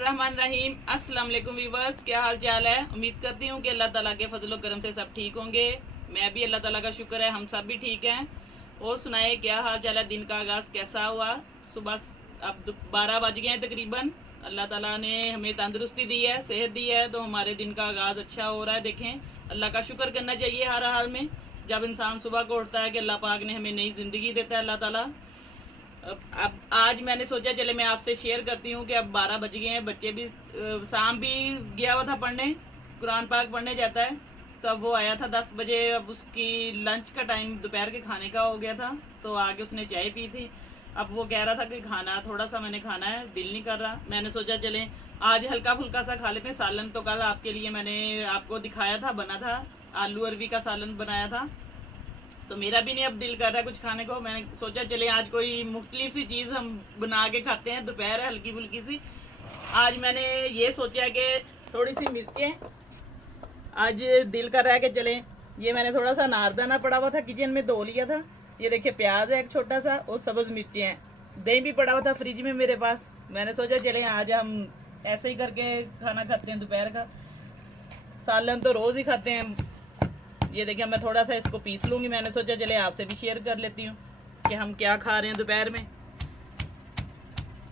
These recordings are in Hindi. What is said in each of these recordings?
बिस्मिल्लाहिर्रहमानिर्रहीम। अस्सलाम वालेकुम व्यूअर्स, क्या हाल चाल है। उम्मीद करती हूँ कि अल्लाह ताला के फजल करम से सब ठीक होंगे। मैं भी अल्लाह ताला का शुक्र है हम सब भी ठीक हैं। और सुनाए क्या हाल चाल है, दिन का आगाज़ कैसा हुआ। सुबह अब 12 बज गए हैं तकरीबन। अल्लाह ताला ने हमें तंदुरुस्ती दी है, सेहत दी है, तो हमारे दिन का आगाज़ अच्छा हो रहा है। देखें, अल्लाह का शुक्र करना चाहिए हर हाल में। जब इंसान सुबह को उठता है कि अल्लाह पाक ने हमें नई ज़िंदगी देता है अल्लाह ताला। अब आज मैंने सोचा चले मैं आपसे शेयर करती हूँ कि अब 12 बज गए हैं। बच्चे भी शाम भी गया हुआ था पढ़ने, कुरान पाक पढ़ने जाता है। तब वो आया था 10 बजे। अब उसकी लंच का टाइम दोपहर के खाने का हो गया था, तो आगे उसने चाय पी थी। अब वो कह रहा था कि खाना थोड़ा सा मैंने खाना है, दिल नहीं कर रहा। मैंने सोचा चले आज हल्का फुल्का सा खा लेते हैं। सालन तो कल आपके लिए मैंने आपको दिखाया था, बना था, आलू अरवी का सालन बनाया था। तो मेरा भी नहीं अब दिल कर रहा है कुछ खाने को। मैंने सोचा चले आज कोई मुख्तलिफ सी चीज़ हम बना के खाते हैं, दोपहर है हल्की फुल्की सी। आज मैंने ये सोचा कि थोड़ी सी मिर्चें, आज दिल कर रहा है कि चले, ये मैंने थोड़ा सा अनारदाना पड़ा हुआ था किचन में, धो लिया था। ये देखिए प्याज है एक छोटा सा, और सब्ज़ मिर्चें हैं। दही भी पड़ा हुआ था फ्रिज में मेरे पास। मैंने सोचा चले आज हम ऐसे ही करके खाना खाते हैं दोपहर का। सालन तो रोज़ ही खाते हैं। ये देखिए मैं थोड़ा सा इसको पीस लूँगी। मैंने सोचा चले आपसे भी शेयर कर लेती हूँ कि हम क्या खा रहे हैं दोपहर में।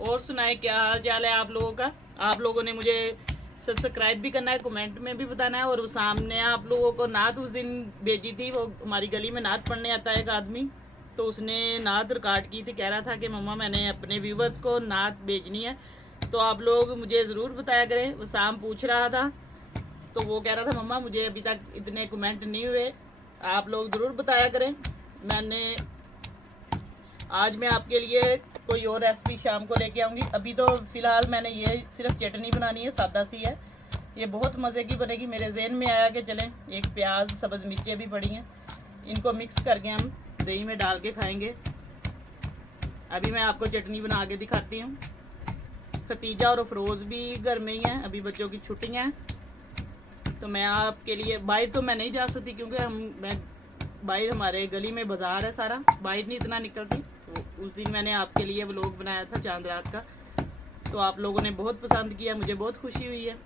और सुनाए क्या हाल चाल है आप लोगों का। आप लोगों ने मुझे सब्सक्राइब भी करना है, कमेंट में भी बताना है। और वो सामने आप लोगों को नात उस दिन भेजी थी, वो हमारी गली में नात पढ़ने आता है एक आदमी, तो उसने नात रिकॉर्ड की थी। कह रहा था कि मम्मा मैंने अपने व्यूवर्स को नात भेजनी है, तो आप लोग मुझे ज़रूर बताया करें। वो शाम पूछ रहा था, तो वो कह रहा था मम्मा मुझे अभी तक इतने कमेंट नहीं हुए, आप लोग ज़रूर बताया करें। मैंने आज मैं आपके लिए कोई और रेसिपी शाम को लेके आऊँगी। अभी तो फ़िलहाल मैंने ये सिर्फ चटनी बनानी है, सादा सी है। ये बहुत मज़े की बनेगी। मेरे जहन में आया कि चलें एक प्याज, सब्ज़ मिर्चें भी पड़ी हैं, इनको मिक्स करके हम दही में डाल के खाएँगे। अभी मैं आपको चटनी बना के दिखाती हूँ। खतीजा और अफरोज़ भी घर में ही हैं, अभी बच्चों की छुट्टियाँ हैं, तो मैं आपके लिए बाहर तो मैं नहीं जा सकती क्योंकि मैं बाहर, हमारे गली में बाज़ार है सारा, बाहर नहीं इतना निकलती। तो उस दिन मैंने आपके लिए व्लॉग बनाया था चांद रात का, तो आप लोगों ने बहुत पसंद किया, मुझे बहुत खुशी हुई है।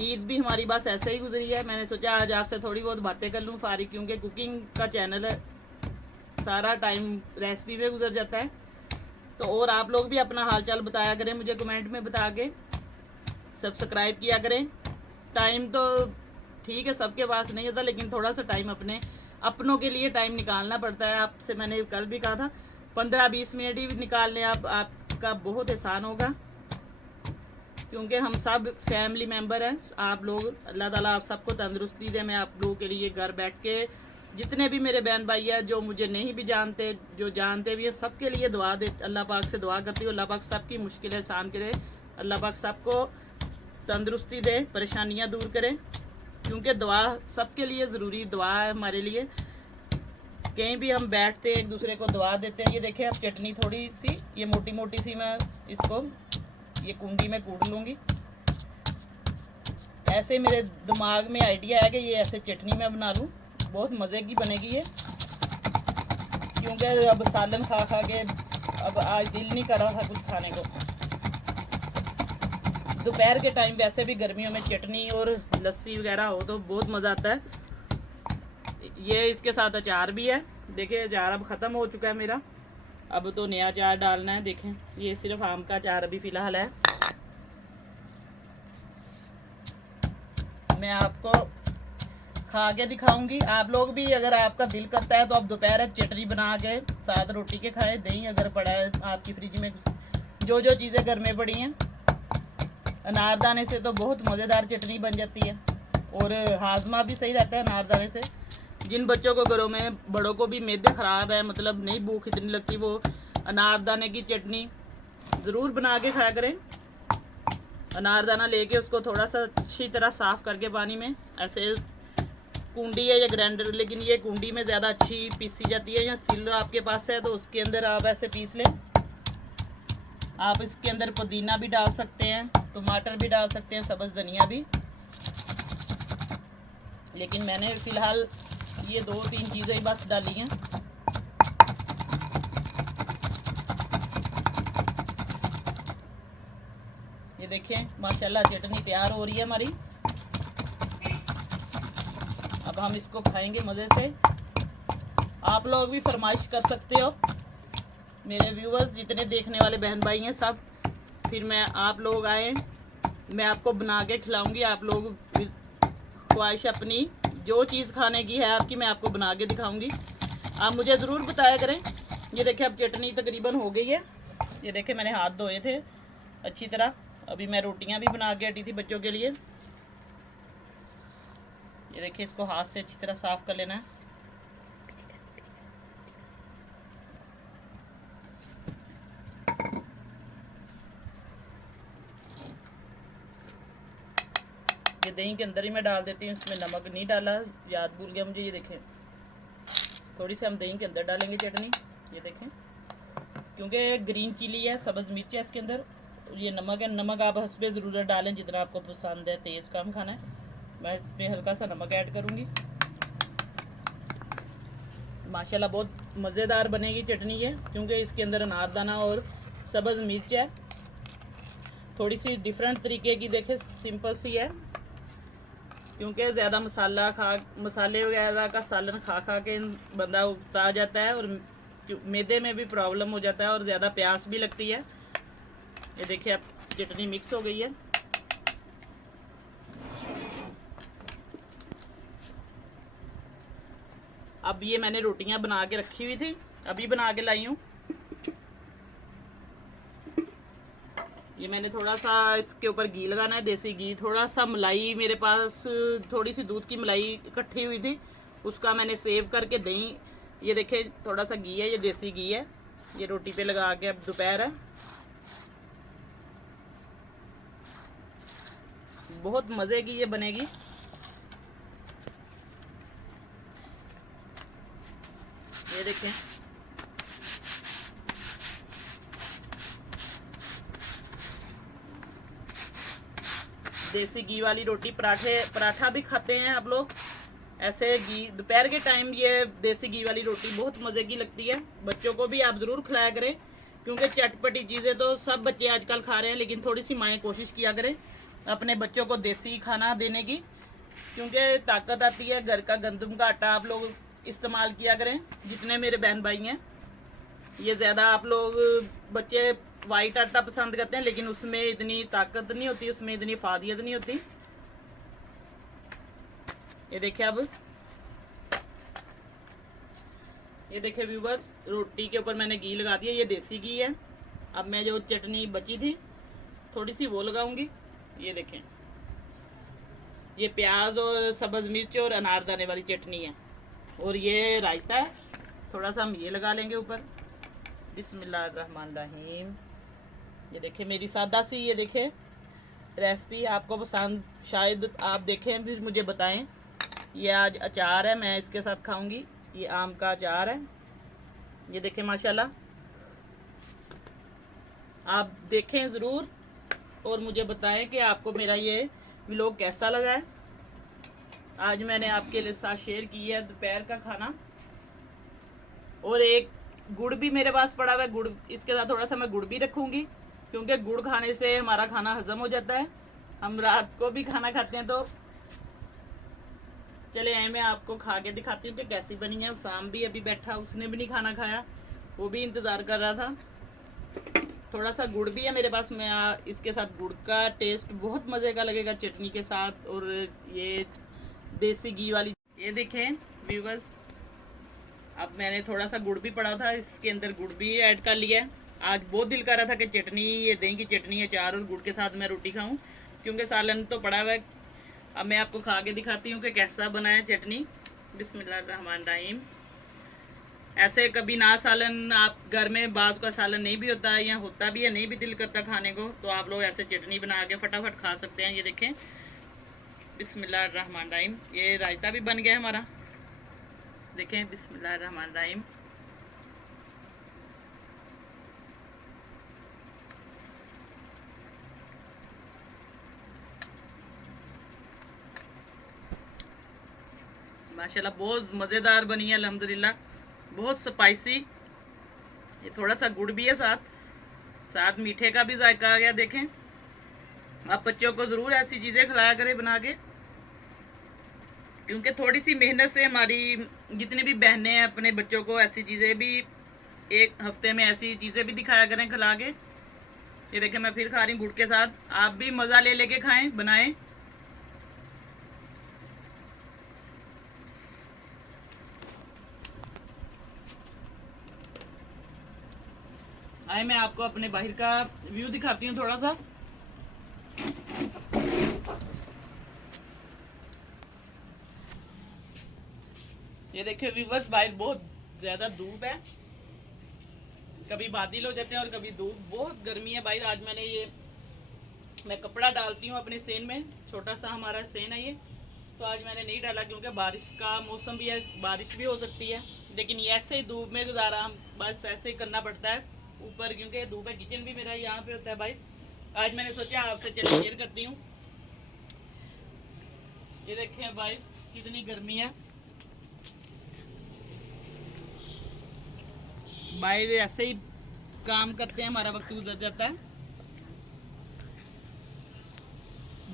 ईद भी हमारी बस ऐसे ही गुजरी है। मैंने सोचा आज आपसे थोड़ी बहुत बातें कर लूँ फारिग, क्योंकि कुकिंग का चैनल है, सारा टाइम रेसिपी में गुजर जाता है। तो और आप लोग भी अपना हाल चाल बताया करें मुझे कमेंट में बता के, सब्सक्राइब किया करें। टाइम तो ठीक है सबके पास नहीं होता, लेकिन थोड़ा सा टाइम अपनों के लिए टाइम निकालना पड़ता है। आपसे मैंने कल भी कहा था 15-20 मिनट ही निकाल लें आपका बहुत एहसान होगा, क्योंकि हम सब फैमिली मेम्बर हैं। आप लोग, अल्लाह ताला आप सबको तंदुरुस्ती दे। मैं आप लोगों के लिए घर बैठ के, जितने भी मेरे बहन भाई हैं जो मुझे नहीं भी जानते, जो जानते भी हैं, सबके लिए दुआ दे, अल्लाह पाक से दुआ करती हूँ। अल्लाह पाक सबकी मुश्किलें आसान करे, अल्लाह पाक सबको तंदुरुस्ती दे, परेशानियां दूर करें, क्योंकि दुआ सबके लिए ज़रूरी, दुआ है हमारे लिए। कहीं भी हम बैठते हैं एक दूसरे को दुआ देते हैं। ये देखें अब चटनी थोड़ी सी, ये मोटी मोटी सी, मैं इसको ये कुंडी में कूट लूँगी। ऐसे मेरे दिमाग में आइडिया है कि ये ऐसे चटनी मैं बना लूँ, बहुत मज़े की बनेगी ये। क्योंकि अब सालन खा खा के अब आज दिल नहीं कर रहा था कुछ खाने को। दोपहर के टाइम वैसे भी गर्मियों में चटनी और लस्सी वगैरह हो तो बहुत मज़ा आता है। ये इसके साथ अचार भी है। देखिए अचार अब ख़त्म हो चुका है मेरा, अब तो नया अचार डालना है। देखें ये सिर्फ आम का अचार अभी फ़िलहाल है। मैं आपको खा के दिखाऊंगी। आप लोग भी अगर आपका दिल करता है तो आप दोपहर चटनी बना के साथ रोटी के खाएं। दही अगर पड़ा है आपकी फ्रिज में, जो जो चीज़ें घर में पड़ी हैं, अनारदाने से तो बहुत मज़ेदार चटनी बन जाती है, और हाजमा भी सही रहता है अनारदाने से। जिन बच्चों को घरों में, बड़ों को भी मैदे ख़राब है, मतलब नहीं भूख इतनी लगती, वो अनारदाने की चटनी ज़रूर बना के खाया करें। अनारदाना लेके उसको थोड़ा सा अच्छी तरह साफ़ करके पानी में, ऐसे कुंडी है या ग्राइंडर, लेकिन ये कुंडी में ज़्यादा अच्छी पीसी जाती है, या सिल आपके पास है तो उसके अंदर आप ऐसे पीस लें। आप इसके अंदर पुदीना भी डाल सकते हैं, टमाटर भी डाल सकते हैं, सब्ज़ धनिया भी, लेकिन मैंने फ़िलहाल ये 2-3 चीज़ें ही बस डाली हैं। ये देखें माशाल्लाह चटनी तैयार हो रही है हमारी। अब हम इसको खाएंगे मज़े से। आप लोग भी फरमाइश कर सकते हो, मेरे व्यूवर्स जितने देखने वाले बहन भाई हैं सब। फिर मैं आप लोग आए, मैं आपको बना के खिलाऊंगी। आप लोग ख्वाहिश अपनी जो चीज़ खाने की है आपकी, मैं आपको बना के दिखाऊंगी। आप मुझे ज़रूर बताया करें। ये देखिए अब चटनी तकरीबन हो गई है। ये देखिए मैंने हाथ धोए थे अच्छी तरह। अभी मैं रोटियां भी बना के हटी थी बच्चों के लिए। ये देखिए इसको हाथ से अच्छी तरह साफ़ कर लेना है। ये दही के अंदर ही मैं डाल देती हूँ, इसमें नमक नहीं डाला, याद भूल गया मुझे। ये देखें थोड़ी सी हम दही के अंदर डालेंगे चटनी। ये देखें क्योंकि ग्रीन चिली है, सब्ज़ मिर्च है इसके अंदर, ये नमक है। नमक आप हस्बे ज़रूर डालें जितना आपको पसंद है, तेज़ कम खाना है। मैं इस पर हल्का सा नमक ऐड करूँगी। माशाल्लाह बहुत मज़ेदार बनेगी चटनी ये, क्योंकि इसके अंदर अनारदाना और सब्ज़ मिर्च है। थोड़ी सी डिफरेंट तरीके की, देखें सिंपल सी है, क्योंकि ज़्यादा मसाले वगैरह का सालन खा खा के बंदा उगता जाता है और मैदे में भी प्रॉब्लम हो जाता है और ज़्यादा प्यास भी लगती है। ये देखिए अब चटनी मिक्स हो गई है। अब ये मैंने रोटियां बना के रखी हुई थी, अभी बना के लाई हूँ। ये मैंने थोड़ा सा इसके ऊपर घी लगाना है, देसी घी। थोड़ा सा मलाई मेरे पास, थोड़ी सी दूध की मलाई इकट्ठी हुई थी, उसका मैंने सेव करके दही। ये देखें थोड़ा सा घी है, ये देसी घी है। ये रोटी पे लगा के, अब दोपहर है, बहुत मज़े की ये बनेगी। ये देखें देसी घी वाली रोटी, पराठा भी खाते हैं आप लोग ऐसे घी दोपहर के टाइम। ये देसी घी वाली रोटी बहुत मज़े की लगती है। बच्चों को भी आप ज़रूर खिलाया करें, क्योंकि चटपटी चीज़ें तो सब बच्चे आजकल खा रहे हैं, लेकिन थोड़ी सी माएँ कोशिश किया करें अपने बच्चों को देसी खाना देने की, क्योंकि ताकत आती है। घर का गंदम का आटा आप लोग इस्तेमाल किया करें, जितने मेरे बहन भाई हैं। ये ज़्यादा आप लोग बच्चे वाइट आटा पसंद करते हैं, लेकिन उसमें इतनी ताकत नहीं होती, उसमें इतनी फादियत नहीं होती। ये देखिए अब, ये देखिए व्यूवर्स, रोटी के ऊपर मैंने घी लगा दिया, ये देसी घी है। अब मैं जो चटनी बची थी थोड़ी सी वो लगाऊंगी। ये देखें ये प्याज और सब्ज़ मिर्च और अनारदाने वाली चटनी है, और ये रायता है। थोड़ा सा हम ये लगा लेंगे ऊपर। बिस्मिल्लाहिर्रहमानिर्रहीम। ये देखें मेरी सादा सी, ये देखें रेसिपी आपको पसंद, शायद आप देखें फिर मुझे बताएं। ये आज अचार है, मैं इसके साथ खाऊंगी। ये आम का अचार है। ये देखें माशाल्लाह, आप देखें ज़रूर और मुझे बताएं कि आपको मेरा ये व्लॉग कैसा लगा है। आज मैंने आपके लिए साथ शेयर किया है दोपहर का खाना, और एक गुड़ भी मेरे पास पड़ा हुआ है। गुड़, इसके साथ थोड़ा सा मैं गुड़ भी रखूँगी, क्योंकि गुड़ खाने से हमारा खाना हजम हो जाता है। हम रात को भी खाना खाते हैं। तो चले आए, मैं आपको खा के दिखाती हूँ कि कैसी बनी है। शाम भी अभी बैठा, उसने भी नहीं खाना खाया, वो भी इंतज़ार कर रहा था। थोड़ा सा गुड़ भी है मेरे पास, मैं इसके साथ गुड़ का टेस्ट बहुत मज़े का लगेगा चटनी के साथ। और ये देसी घी वाली, ये देखें व्यूवर्स, अब मैंने थोड़ा सा गुड़ भी पड़ा था, इसके अंदर गुड़ भी ऐड कर लिया है। आज बहुत दिल कर रहा था कि चटनी, ये दही की चटनी, अचार और गुड़ के साथ मैं रोटी खाऊं, क्योंकि सालन तो पड़ा हुआ है। अब मैं आपको खा के दिखाती हूँ कि कैसा बना है चटनी। बिस्मिल्लाहिर्रहमानिर्रहीम। ऐसे कभी ना सालन, आप घर में बाज़ का सालन नहीं भी होता है, या होता भी है, नहीं भी दिल करता खाने को, तो आप लोग ऐसे चटनी बना के फटाफट खा सकते हैं। ये देखें बिस्मिल्लाहिर्रहमानिर्रहीम। ये रायता भी बन गया है हमारा, देखें बिस्मिल्लाहिर्रहमानिर्रहीम। माशाल्लाह बहुत मज़ेदार बनी है अल्हम्दुलिल्लाह, बहुत स्पाइसी। ये थोड़ा सा गुड़ भी है साथ मीठे का भी जायका आ गया। देखें आप बच्चों को ज़रूर ऐसी चीज़ें खिलाया करें बना के, क्योंकि थोड़ी सी मेहनत से हमारी जितनी भी बहनें हैं अपने बच्चों को ऐसी चीज़ें भी एक हफ्ते में ऐसी चीज़ें भी दिखाया करें खिला के। ये देखें मैं फिर खा रही हूँ गुड़ के साथ, आप भी मज़ा ले लेके खाएं, बनाएं। आए मैं आपको अपने बाहर का व्यू दिखाती हूँ थोड़ा सा। ये देखिए व्यूवर्स, बाहर बहुत ज़्यादा धूप है, कभी बादल हो जाते हैं और कभी धूप, बहुत गर्मी है बाहर। आज मैं कपड़ा डालती हूँ अपने सेन में, छोटा सा हमारा सेन है ये, तो आज मैंने नहीं डाला क्योंकि बारिश का मौसम भी है, बारिश भी हो सकती है। लेकिन ये ऐसे ही धूप में गुजारा हम बस ऐसे ही करना पड़ता है ऊपर, क्योंकि धूप है। किचन भी मेरा यहाँ पे होता है भाई। आज मैंने सोचा आपसे चलिए शेयर करती हूँ। ये देखें भाई कितनी गर्मी है बाहर, ऐसे ही काम करते हैं हमारा वक्त गुजर जाता है।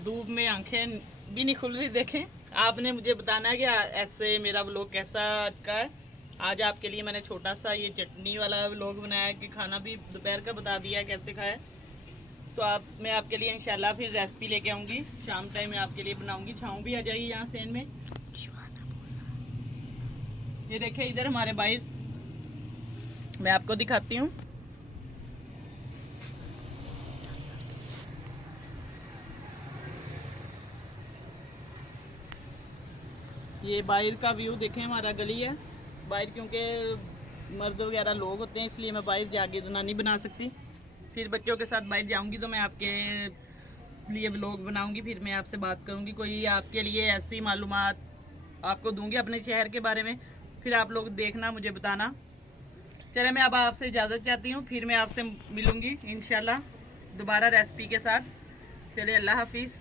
धूप में आंखें भी नहीं खुल रही। देखें, आपने मुझे बताना है कि ऐसे मेरा व्लॉग कैसा का है। आज आपके लिए मैंने छोटा सा ये चटनी वाला व्लॉग बनाया कि खाना भी दोपहर का बता दिया कैसे खाया। तो मैं आपके लिए इंशाल्लाह फिर रेसिपी लेके आऊँगी, शाम टाइम मैं आपके लिए बनाऊँगी। छाँव भी आ जाएगी यहाँ सेन में। ये देखें इधर हमारे बाहर, मैं आपको दिखाती हूँ। ये बाहर का व्यू देखें, हमारा गली है बाहर, क्योंकि मर्द वगैरह लोग होते हैं इसलिए मैं बाहर जाके इतना नहीं बना सकती। फिर बच्चों के साथ बाहर जाऊंगी तो मैं आपके लिए व्लॉग बनाऊंगी, फिर मैं आपसे बात करूंगी, कोई आपके लिए ऐसी मालूमात आपको दूंगी अपने शहर के बारे में, फिर आप लोग देखना, मुझे बताना। चले मैं अब आपसे इजाज़त चाहती हूँ, फिर मैं आपसे मिलूँगी इंशाल्लाह दोबारा रेसिपी के साथ। चलिए अल्लाह हाफिज़।